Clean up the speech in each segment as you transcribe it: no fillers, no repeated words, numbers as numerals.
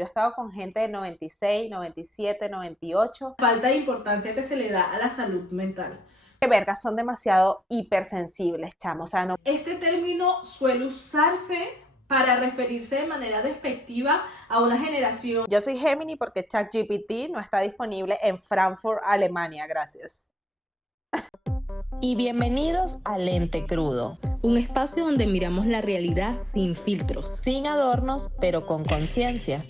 Yo he estado con gente de 96, 97, 98. Falta de importancia que se le da a la salud mental. Que vergas, son demasiado hipersensibles, chamo. O sea, no. Este término suele usarse para referirse de manera despectiva a una generación. Yo soy Gemini porque ChatGPT no está disponible en Frankfurt, Alemania. Gracias. Y bienvenidos a Lente Crudo, Un espacio donde miramos la realidad sin filtros. sin adornos, pero con conciencia.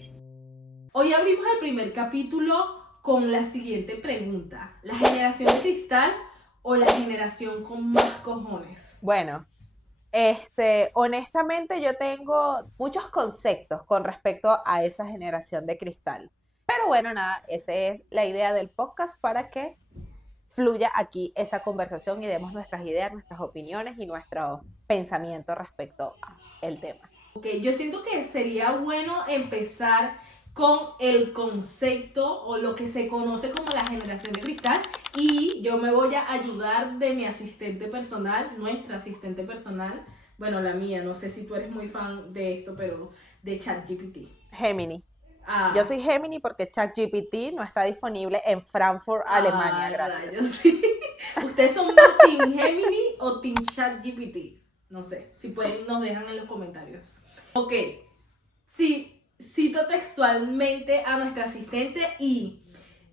Hoy abrimos el primer capítulo con la siguiente pregunta: ¿la generación de cristal o la generación con más cojones? Bueno, honestamente yo tengo muchos conceptos con respecto a esa generación de cristal. Pero bueno, nada, esa es la idea del podcast para que fluya aquí esa conversación y demos nuestras ideas, nuestras opiniones y nuestro pensamiento respecto al tema. Ok, yo siento que sería bueno empezar con el concepto o lo que se conoce como la generación de cristal, y yo me voy a ayudar de mi asistente personal, nuestra asistente personal, bueno, la mía, no sé si tú eres muy fan de esto, pero de ChatGPT. Gemini. Yo soy Gemini porque ChatGPT no está disponible en Frankfurt, Alemania. Gracias. Rayos. ¿Ustedes son más Team Gemini o Team ChatGPT? No sé, si pueden nos dejan en los comentarios. Ok, sí, cito textualmente a nuestra asistente, y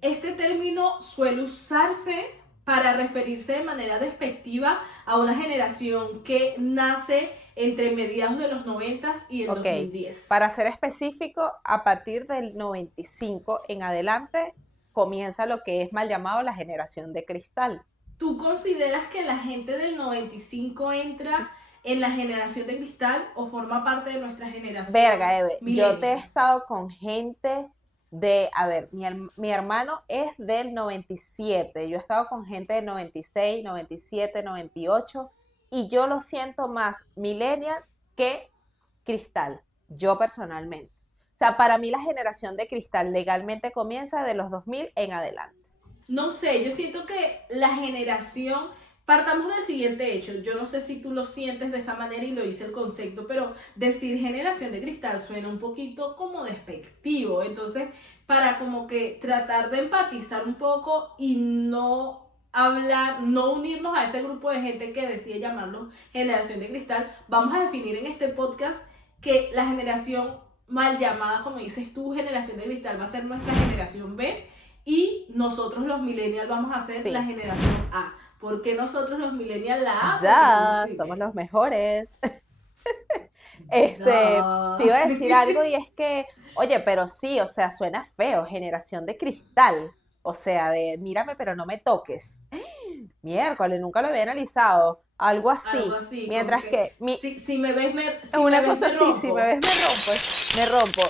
este término suele usarse para referirse de manera despectiva a una generación que nace entre mediados de los 90 y el 2010. Para ser específico, a partir del 95 en adelante comienza lo que es mal llamado la generación de cristal. ¿Tú consideras que la gente del 95 entra en la generación de cristal o forma parte de nuestra generación? Verga, Eve, millennial? yo te he estado con gente de, a ver, mi hermano es del 97, yo he estado con gente del 96, 97, 98, y yo lo siento más millennial que cristal, yo personalmente. O sea, para mí la generación de cristal legalmente comienza de los 2000 en adelante. No sé, yo siento que la generación, partamos del siguiente hecho, yo no sé si tú lo sientes de esa manera y lo hice el concepto, pero decir generación de cristal suena un poquito como despectivo, entonces para como que tratar de empatizar un poco y no hablar, no unirnos a ese grupo de gente que decide llamarlo generación de cristal, vamos a definir en este podcast que la generación mal llamada, como dices tú, generación de cristal, va a ser nuestra generación B, y nosotros los millennials vamos a ser la generación A. ¿Por qué nosotros los millennials la A? Ya, somos los mejores. Te iba a decir algo, y es que, oye, pero sí, o sea, suena feo, generación de cristal. O sea, de mírame pero no me toques. Miércoles, nunca lo había analizado. Algo así. Algo así, Mientras que si me ves, una me ves, cosa me así, rompo. si me ves me rompo.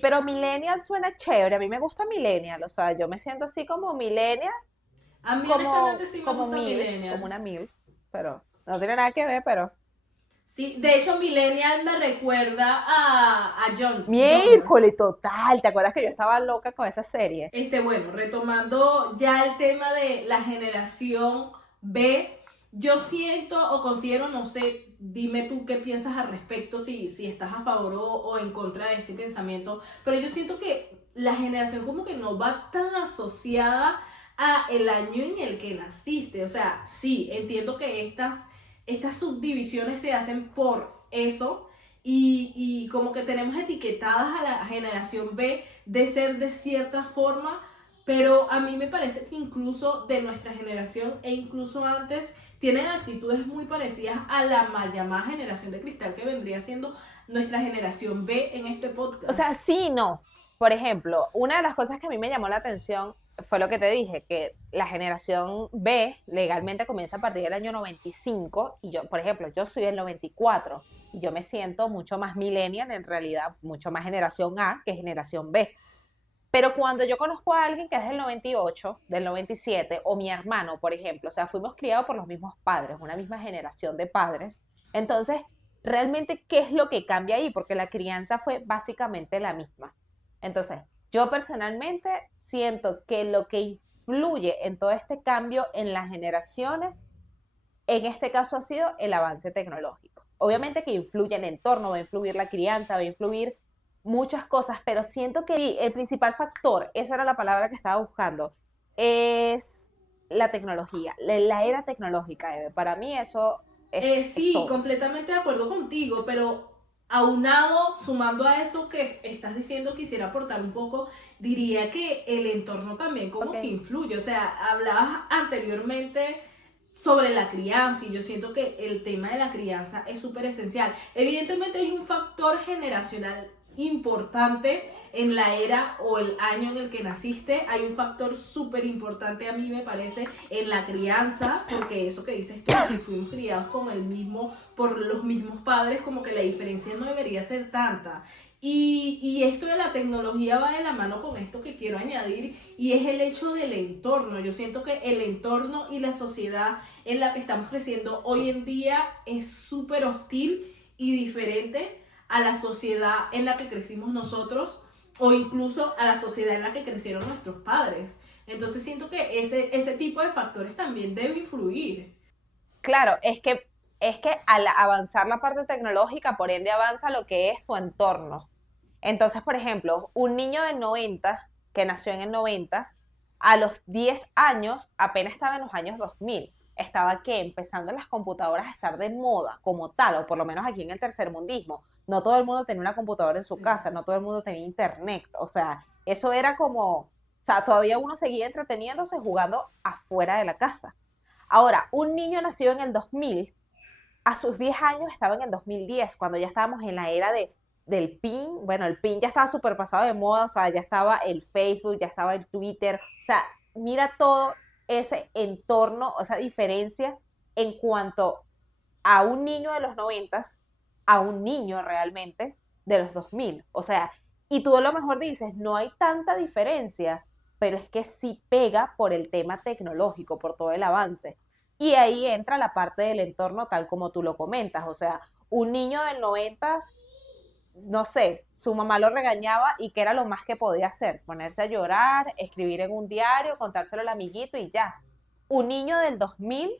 Pero millennial suena chévere, a mí me gusta millennial, o sea, yo me siento así como millennial, A mí como, honestamente sí me como gusta mil, millennial. como una mil, pero no tiene nada que ver, pero... Sí, de hecho millennial me recuerda a John. Miércoles, total, ¿te acuerdas que yo estaba loca con esa serie? Bueno, retomando ya el tema de la generación B, yo siento o considero, no sé, dime tú qué piensas al respecto, si estás a favor o en contra de este pensamiento, pero yo siento que la generación como que no va tan asociada a el año en el que naciste. O sea, sí, entiendo que estas subdivisiones se hacen por eso, y como que tenemos etiquetadas a la generación B de ser de cierta forma, pero a mí me parece que incluso de nuestra generación e incluso antes tienen actitudes muy parecidas a la mal llamada generación de cristal, que vendría siendo nuestra generación B en este podcast. O sea, sí, no. Por ejemplo, una de las cosas que a mí me llamó la atención fue lo que te dije, que la generación B legalmente comienza a partir del año 95, y yo, por ejemplo, yo soy del 94, y yo me siento mucho más millennial, en realidad, mucho más generación A que generación B. Pero cuando yo conozco a alguien que es del 98, del 97, o mi hermano, por ejemplo, o sea, fuimos criados por los mismos padres, una misma generación de padres, entonces, realmente, ¿qué es lo que cambia ahí? Porque la crianza fue básicamente la misma. Entonces, yo personalmente siento que lo que influye en todo este cambio en las generaciones, en este caso ha sido el avance tecnológico. Obviamente que influye el entorno, va a influir la crianza, va a influir muchas cosas, pero siento que sí, el principal factor, esa era la palabra que estaba buscando, es la tecnología, la era tecnológica, Eve. Para mí eso es Sí, todo. completamente de acuerdo contigo, pero aunado, sumando a eso que estás diciendo, quisiera aportar un poco, diría que el entorno también como que Ok. influye. O sea, hablabas anteriormente sobre la crianza y yo siento que el tema de la crianza es súper esencial. Evidentemente hay un factor generacional importante en la era o el año en el que naciste. Hay un factor súper importante, a mí me parece, en la crianza, porque eso que dices tú, si fuimos criados con el mismo, por los mismos padres, como que la diferencia no debería ser tanta. Y esto de la tecnología va de la mano con esto que quiero añadir, y es el hecho del entorno. Yo siento que el entorno y la sociedad en la que estamos creciendo hoy en día es súper hostil y diferente a la sociedad en la que crecimos nosotros, o incluso a la sociedad en la que crecieron nuestros padres. Entonces siento que ese tipo de factores también debe influir. Claro, es que al avanzar la parte tecnológica, por ende avanza lo que es tu entorno. Entonces, por ejemplo, un niño del 90 que nació en el 90 a los 10 años, apenas estaba en los años 2000. Estaba que empezando las computadoras a estar de moda como tal, o por lo menos aquí en el tercermundismo. No todo el mundo tenía una computadora en su Sí. casa, no todo el mundo tenía internet. O sea, eso era como, o sea, todavía uno seguía entreteniéndose jugando afuera de la casa. Ahora, un niño nacido en el 2000 a sus 10 años estaba en el 2010, cuando ya estábamos en la era del PIN. Bueno, el PIN ya estaba súper pasado de moda, o sea, ya estaba el Facebook, ya estaba el Twitter. O sea, mira todo ese entorno, esa diferencia en cuanto a un niño de los 90 a un niño realmente de los 2000. O sea, y tú a lo mejor dices, no hay tanta diferencia, pero es que sí pega por el tema tecnológico, por todo el avance. Y ahí entra la parte del entorno tal como tú lo comentas. O sea, un niño del 90, no sé, su mamá lo regañaba y que era lo más que podía hacer, ponerse a llorar, escribir en un diario, contárselo al amiguito y ya. Un niño del 2000,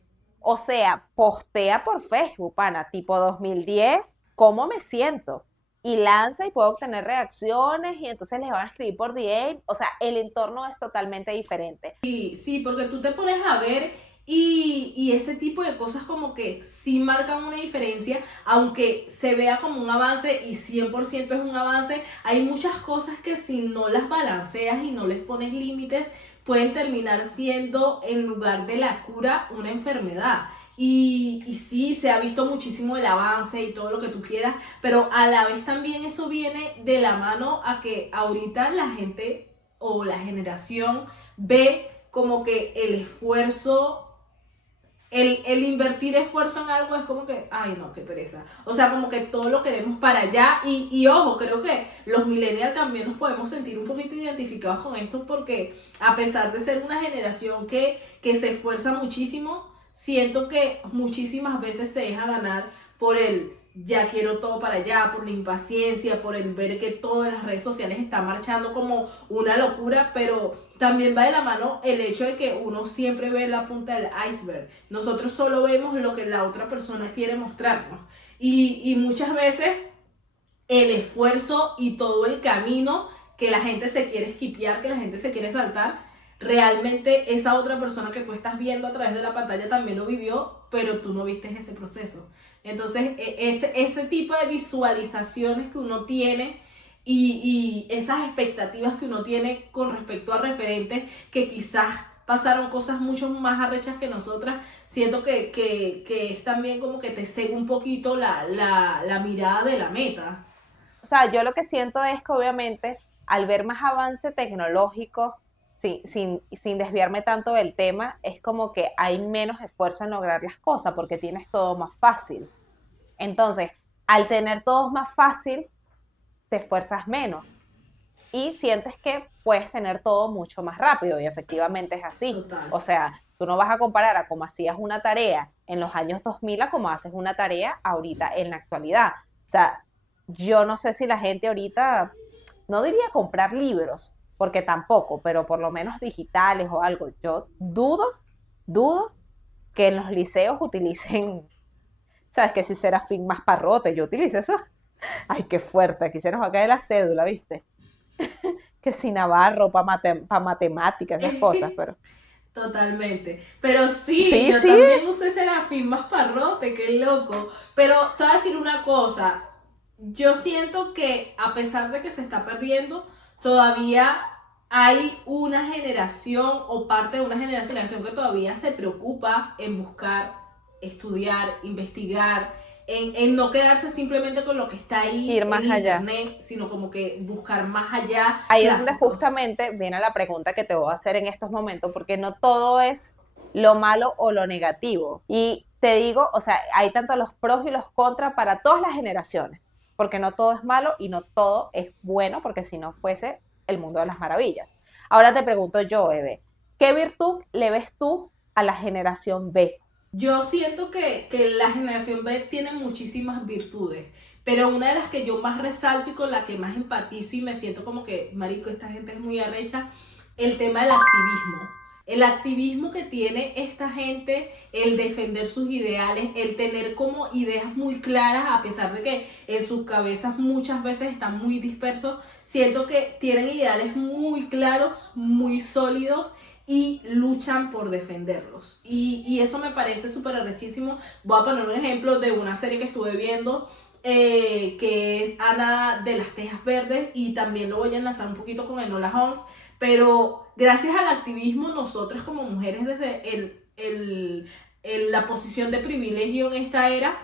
o sea, postea por Facebook, pana, tipo 2010, ¿cómo me siento? Y lanza y puede obtener reacciones y entonces les van a escribir por DM. O sea, el entorno es totalmente diferente. Sí, sí, porque tú te pones a ver y ese tipo de cosas como que sí marcan una diferencia, aunque se vea como un avance y 100% es un avance, hay muchas cosas que si no las balanceas y no les pones límites, pueden terminar siendo en lugar de la cura una enfermedad. Y sí, se ha visto muchísimo el avance y todo lo que tú quieras, pero a la vez también eso viene de la mano a que ahorita la gente o la generación ve como que el esfuerzo, el invertir esfuerzo en algo es como que, ay no, qué pereza. O sea, como que todo lo queremos para allá. Y ojo, creo que los millennials también nos podemos sentir un poquito identificados con esto porque a pesar de ser una generación que se esfuerza muchísimo, siento que muchísimas veces se deja ganar por el ya quiero todo para allá, por la impaciencia, por el ver que todas las redes sociales están marchando como una locura, pero también va de la mano el hecho de que uno siempre ve la punta del iceberg. Nosotros solo vemos lo que la otra persona quiere mostrarnos. Y muchas veces el esfuerzo y todo el camino que la gente se quiere esquipear, que la gente se quiere saltar, realmente esa otra persona que tú estás viendo a través de la pantalla también lo vivió, pero tú no viste ese proceso. Entonces, ese tipo de visualizaciones que uno tiene y esas expectativas que uno tiene con respecto a referentes que quizás pasaron cosas mucho más arrechas que nosotras, siento que es también como que te cega un poquito la mirada de la meta. O sea, yo lo que siento es que obviamente al ver más avance tecnológico, sin desviarme tanto del tema, es como que hay menos esfuerzo en lograr las cosas porque tienes todo más fácil. Entonces, al tener todo más fácil, te esfuerzas menos y sientes que puedes tener todo mucho más rápido y efectivamente es así. Total. O sea, tú no vas a comparar a cómo hacías una tarea en los años 2000 a cómo haces una tarea ahorita en la actualidad. O sea, yo no sé si la gente ahorita, no diría comprar libros, porque tampoco, pero por lo menos digitales o algo. Yo dudo que en los liceos utilicen, sabes que si Serafín más parrote, yo utilizo eso. Ay, qué fuerte, aquí se nos va a caer la cédula, ¿viste? Que si Navarro para matemáticas, esas cosas, pero... Totalmente. Pero sí, Sí, yo sí, también usé Serafín más parrote, qué loco. Pero te voy a decir una cosa. Yo siento que a pesar de que se está perdiendo, todavía hay una generación o parte de una generación que todavía se preocupa en buscar, estudiar, investigar, en no quedarse simplemente con lo que está ahí ir en más allá. internet, sino como que buscar más allá Ahí es donde clásicos. justamente viene la pregunta que te voy a hacer en estos momentos, porque no todo es lo malo o lo negativo. Y te digo, o sea, hay tanto los pros y los contras para todas las generaciones, porque no todo es malo y no todo es bueno, porque si no fuese el mundo de las maravillas. Ahora te pregunto yo, Eve, ¿qué virtud le ves tú a la generación B? Yo siento que la generación B tiene muchísimas virtudes, pero una de las que yo más resalto y con la que más empatizo y me siento como que, marico, esta gente es muy arrecha, el tema del activismo. El activismo que tiene esta gente, el defender sus ideales, el tener como ideas muy claras, a pesar de que en sus cabezas muchas veces están muy dispersos, siento que tienen ideales muy claros, muy sólidos y luchan por defenderlos. Y eso me parece súper arrechísimo. Voy a poner un ejemplo de una serie que estuve viendo que es Ana de las Tejas Verdes y también lo voy a enlazar un poquito con Enola Holmes, pero gracias al activismo nosotros como mujeres desde la posición de privilegio en esta era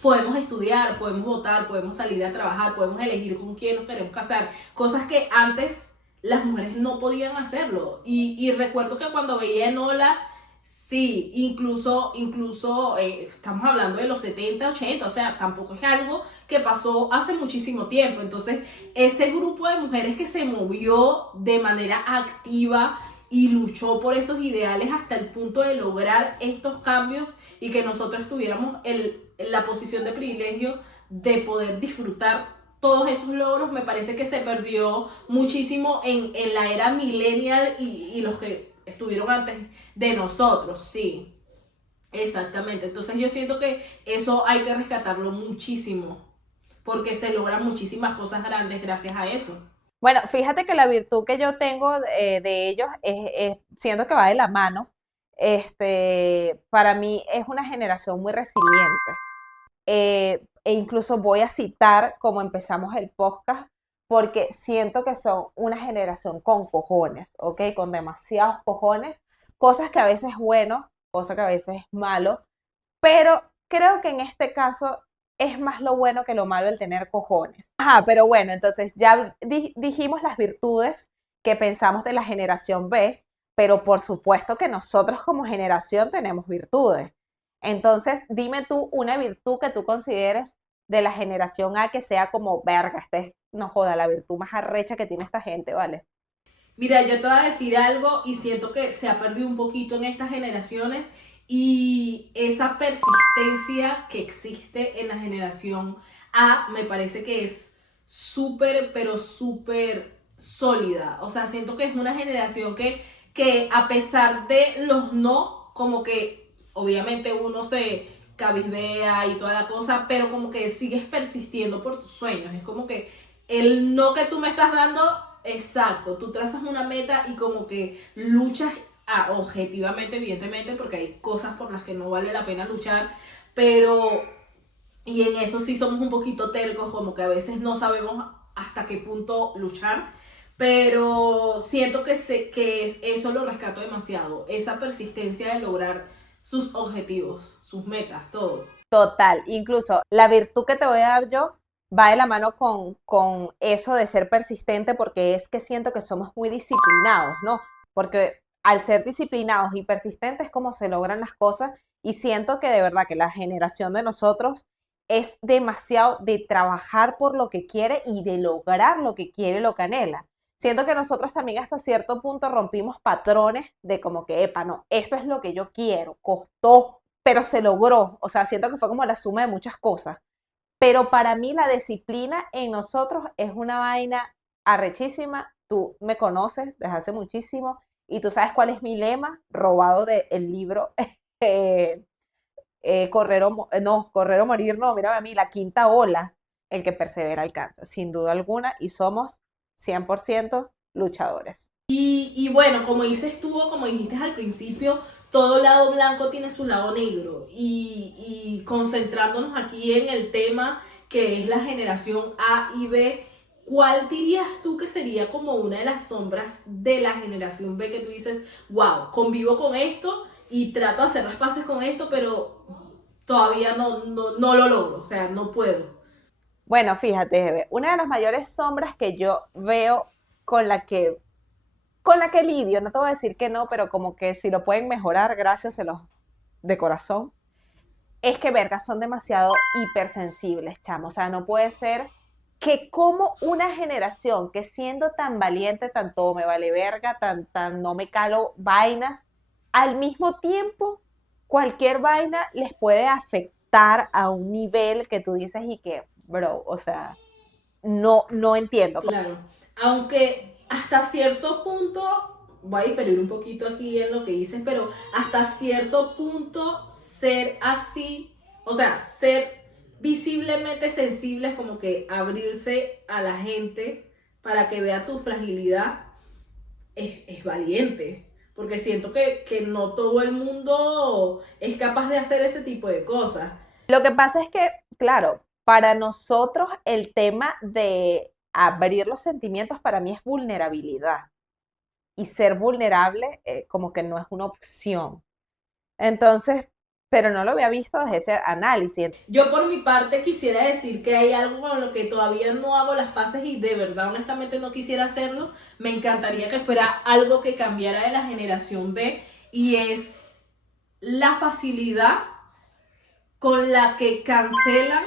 podemos estudiar, podemos votar, podemos salir a trabajar, podemos elegir con quién nos queremos casar, cosas que antes las mujeres no podían hacerlo. Y recuerdo que cuando veía Enola, sí, incluso estamos hablando de los 70 80 o sea, tampoco es algo que pasó hace muchísimo tiempo. Entonces, ese grupo de mujeres que se movió de manera activa y luchó por esos ideales hasta el punto de lograr estos cambios y que nosotros tuviéramos la posición de privilegio de poder disfrutar todos esos logros, me parece que se perdió muchísimo en la era millennial y los que estuvieron antes de nosotros, sí. Exactamente, entonces yo siento que eso hay que rescatarlo muchísimo, porque se logran muchísimas cosas grandes gracias a eso. Bueno, fíjate que la virtud que yo tengo de ellos siento que va de la mano. Para mí es una generación muy resiliente. E incluso voy a citar como empezamos el podcast, porque siento que son una generación con cojones, ¿ok? Con demasiados cojones, cosas que a veces es bueno, cosas que a veces es malo, pero creo que en este caso es más lo bueno que lo malo el tener cojones. Ajá, pero bueno, entonces ya dijimos las virtudes que pensamos de la generación B, pero por supuesto que nosotros como generación tenemos virtudes. Entonces, dime tú una virtud que tú consideres de la generación A que sea como, verga, no joda, la virtud más arrecha que tiene esta gente, ¿vale? Mira, yo te voy a decir algo y siento que se ha perdido un poquito en estas generaciones y esa persistencia que existe en la generación A me parece que es súper, pero súper sólida. O sea, siento que es una generación que a pesar de los no, como que obviamente uno se cabizbea y toda la cosa, pero como que sigues persistiendo por tus sueños. Es como que el no que tú me estás dando, exacto, tú trazas una meta y como que luchas objetivamente, evidentemente, porque hay cosas por las que no vale la pena luchar, pero, y en eso sí somos un poquito tercos, como que a veces no sabemos hasta qué punto luchar, pero siento que eso lo rescato demasiado, esa persistencia de lograr sus objetivos, sus metas, todo. Total, incluso la virtud que te voy a dar yo va de la mano con eso de ser persistente, porque es que siento que somos muy disciplinados, ¿no? Porque al ser disciplinados y persistentes es como se logran las cosas y siento que de verdad que la generación de nosotros es demasiado de trabajar por lo que quiere y de lograr lo que quiere, lo que anhela. Siento que nosotros también hasta cierto punto rompimos patrones de como que, epa, no, esto es lo que yo quiero, costó, pero se logró. O sea, siento que fue como la suma de muchas cosas. Pero para mí la disciplina en nosotros es una vaina arrechísima. Tú me conoces desde hace muchísimo y tú sabes cuál es mi lema, robado del libro Correr o Morir, no, mira a mí, La Quinta Ola. el que persevera alcanza, sin duda alguna, y somos 100% luchadores. Y bueno, como dices tú, o como dijiste al principio, todo lado blanco tiene su lado negro. Y concentrándonos aquí en el tema que es la generación A y B, ¿cuál dirías tú que sería como una de las sombras de la generación B que tú dices, wow, convivo con esto y trato de hacer las paces con esto, pero todavía no lo logro, o sea, no puedo? Bueno, fíjate, Eve, una de las mayores sombras que yo veo con la que, con la que lidio, no te voy a decir que no, pero como que si lo pueden mejorar, gracias, se los de corazón, es que, verga, son demasiado hipersensibles, chamo. O sea, no puede ser que como una generación que siendo tan valiente, tan todo me vale verga, tan no me calo vainas, al mismo tiempo, cualquier vaina les puede afectar a un nivel que tú dices y que, bro, o sea, no entiendo. Claro, aunque hasta cierto punto, voy a diferir un poquito aquí en lo que dices, pero hasta cierto punto ser así, o sea, ser visiblemente sensibles, como que abrirse a la gente para que vea tu fragilidad, es valiente. Porque siento que no todo el mundo es capaz de hacer ese tipo de cosas. Lo que pasa es que, claro, para nosotros el tema de abrir los sentimientos para mí es vulnerabilidad. Y ser vulnerable como que no es una opción. Entonces, pero no lo había visto desde ese análisis. Yo por mi parte quisiera decir que hay algo con lo que todavía no hago las paces y de verdad honestamente no quisiera hacerlo. Me encantaría que fuera algo que cambiara de la generación B y es la facilidad con la que cancelan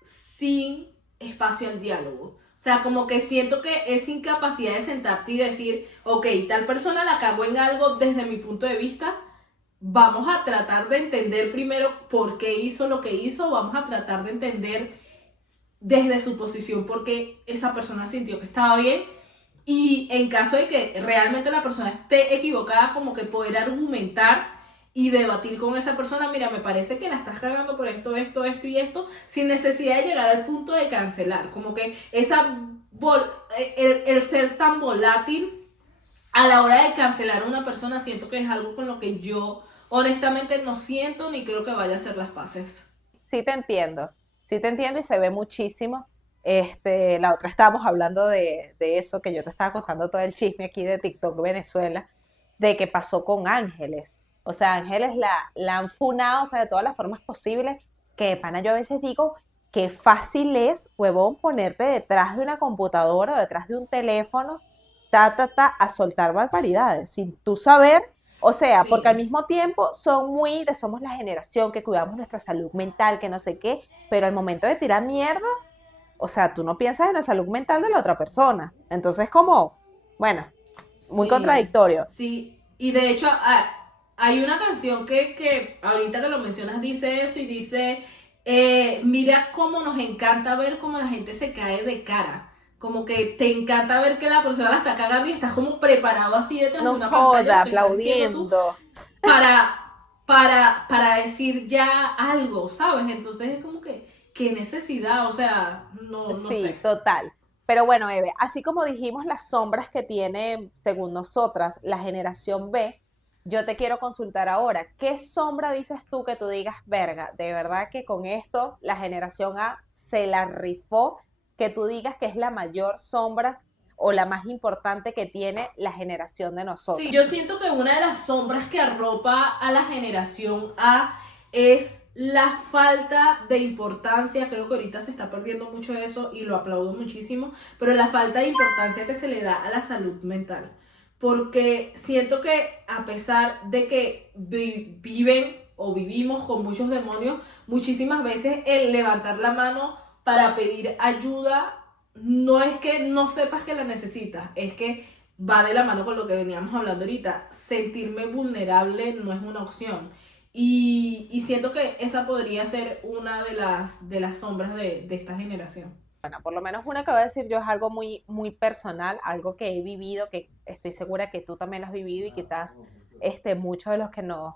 sin espacio al diálogo. O sea, como que siento que es incapacidad de sentarte y decir, ok, tal persona la cagó en algo desde mi punto de vista, vamos a tratar de entender primero por qué hizo lo que hizo, vamos a tratar de entender desde su posición por qué esa persona sintió que estaba bien y en caso de que realmente la persona esté equivocada, como que poder argumentar y debatir con esa persona, mira, me parece que la estás cagando por esto y esto, sin necesidad de llegar al punto de cancelar, como que el ser tan volátil a la hora de cancelar a una persona, siento que es algo con lo que yo honestamente no siento ni creo que vaya a hacer las paces. Sí te entiendo y se ve muchísimo. La otra estábamos hablando de eso, que yo te estaba contando todo el chisme aquí de TikTok Venezuela, de que pasó con Ángeles. O sea, Ángeles la han funado, o sea, de todas las formas posibles, que de pana yo a veces digo, qué fácil es, huevón, ponerte detrás de una computadora o detrás de un teléfono, a soltar barbaridades, sin tú saber, o sea, porque al Sí. mismo tiempo son muy de somos la generación que cuidamos nuestra salud mental, que no sé qué, pero al momento de tirar mierda, o sea, tú no piensas en la salud mental de la otra persona. Entonces, como, bueno, muy Sí, contradictorio. sí. Y de hecho, hay una canción que ahorita que lo mencionas dice eso y dice, mira cómo nos encanta ver cómo la gente se cae de cara. Como que te encanta ver que la persona la está cagando y estás como preparado así detrás de No una pantalla, joda, lo que estás diciendo tú, aplaudiendo. para decir ya algo, ¿sabes? Entonces es como que, ¿qué necesidad? O sea, no Sí, sé. total. Pero bueno, Eve, así como dijimos las sombras que tiene, según nosotras, la generación B, yo te quiero consultar ahora, ¿qué sombra dices tú que tú digas, verga, de verdad que con esto la generación A se la rifó, que tú digas que es la mayor sombra o la más importante que tiene la generación de Sí, nosotras? yo siento que una de las sombras que arropa a la generación A es la falta de importancia. Creo que ahorita se está perdiendo mucho eso y lo aplaudo muchísimo, pero la falta de importancia que se le da a la salud mental. Porque siento que a pesar de que viven o vivimos con muchos demonios, muchísimas veces el levantar la mano para pedir ayuda no es que no sepas que la necesitas, es que va de la mano con lo que veníamos hablando ahorita. Sentirme vulnerable no es una opción. Y siento que esa podría ser una de las sombras de esta generación. Bueno, por lo menos una que voy a decir yo es algo muy, muy personal, algo que he vivido, que estoy segura que tú también lo has vivido y quizás muchos de los que nos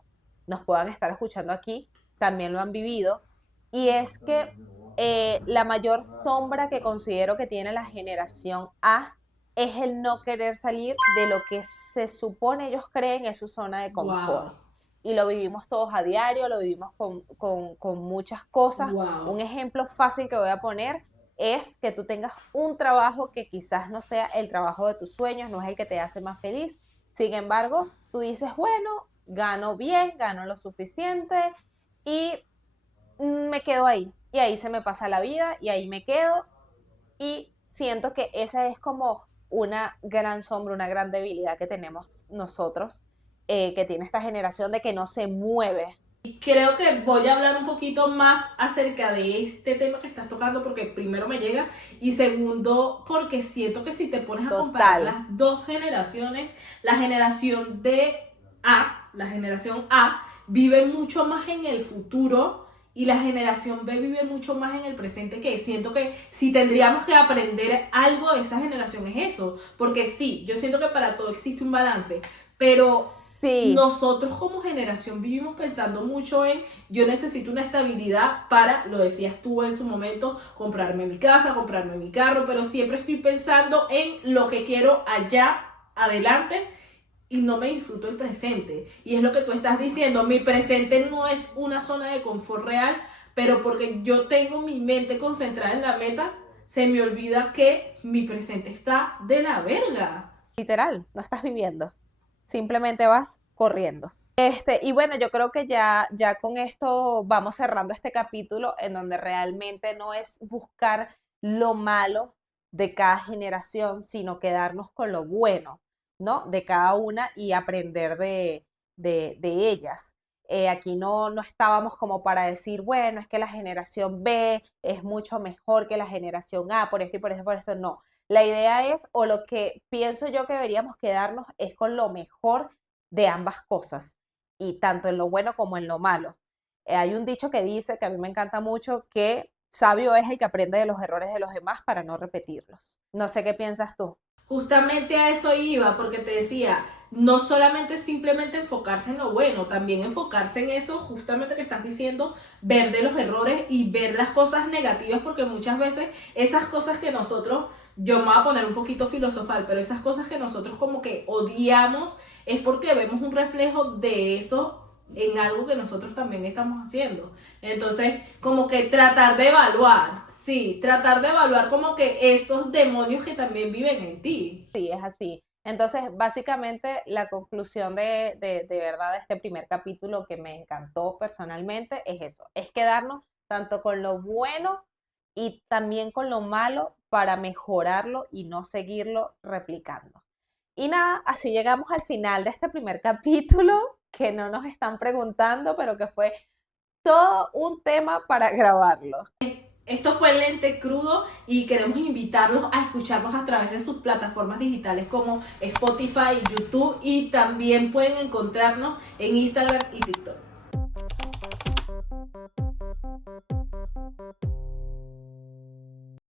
puedan estar escuchando aquí también lo han vivido. Y es que la mayor sombra que considero que tiene la generación A es el no querer salir de lo que se supone ellos creen es su zona de confort. Wow. Y lo vivimos todos a diario, lo vivimos con muchas cosas. Wow. Un ejemplo fácil que voy a poner es que tú tengas un trabajo que quizás no sea el trabajo de tus sueños, no es el que te hace más feliz. Sin embargo, tú dices, bueno, gano bien, gano lo suficiente y me quedo ahí. Y ahí se me pasa la vida y ahí me quedo. Y siento que esa es como una gran sombra, una gran debilidad que tenemos nosotros, que tiene esta generación de que no se mueve. Y creo que voy a hablar un poquito más acerca de este tema que estás tocando porque primero me llega y segundo porque siento que si te pones a comparar Total. las dos generaciones, la generación la generación A vive mucho más en el futuro y la generación B vive mucho más en el presente, que siento que si tendríamos que aprender algo de esa generación es eso, porque sí, yo siento que para todo existe un balance, pero Sí, nosotros como generación vivimos pensando mucho en yo necesito una estabilidad para, lo decías tú en su momento, comprarme mi casa, comprarme mi carro, pero siempre estoy pensando en lo que quiero allá adelante y no me disfruto el presente. Y es lo que tú estás diciendo, mi presente no es una zona de confort real, pero porque yo tengo mi mente concentrada en la meta, se me olvida que mi presente está de la verga. literal, no estás viviendo. Simplemente vas corriendo. Y bueno, yo creo que ya con esto vamos cerrando este capítulo en donde realmente no es buscar lo malo de cada generación, sino quedarnos con lo bueno, ¿no? De cada una y aprender de ellas. Aquí no estábamos como para decir, bueno, es que la generación B es mucho mejor que la generación A, por esto y por esto, por esto, no. La idea es, o lo que pienso yo que deberíamos quedarnos es con lo mejor de ambas cosas, y tanto en lo bueno como en lo malo. Hay un dicho que dice, que a mí me encanta mucho, que sabio es el que aprende de los errores de los demás para no repetirlos. No sé qué piensas tú. Justamente a eso iba, porque te decía, no solamente simplemente enfocarse en lo bueno, también enfocarse en eso justamente que estás diciendo, ver de los errores y ver las cosas negativas, porque muchas veces esas cosas que nosotros, yo me voy a poner un poquito filosofal, pero esas cosas que nosotros como que odiamos es porque vemos un reflejo de eso en algo que nosotros también estamos haciendo. Entonces, como que tratar de evaluar, sí, tratar de evaluar como que esos demonios que también viven en ti. Sí, es así. Entonces, básicamente, la conclusión de verdad de este primer capítulo que me encantó personalmente es eso, es quedarnos tanto con lo bueno y también con lo malo para mejorarlo y no seguirlo replicando. Y nada, así llegamos al final de este primer capítulo que no nos están preguntando, pero que fue todo un tema para grabarlo. Esto fue Lente Crudo y queremos invitarlos a escucharnos a través de sus plataformas digitales como Spotify, YouTube y también pueden encontrarnos en Instagram y TikTok.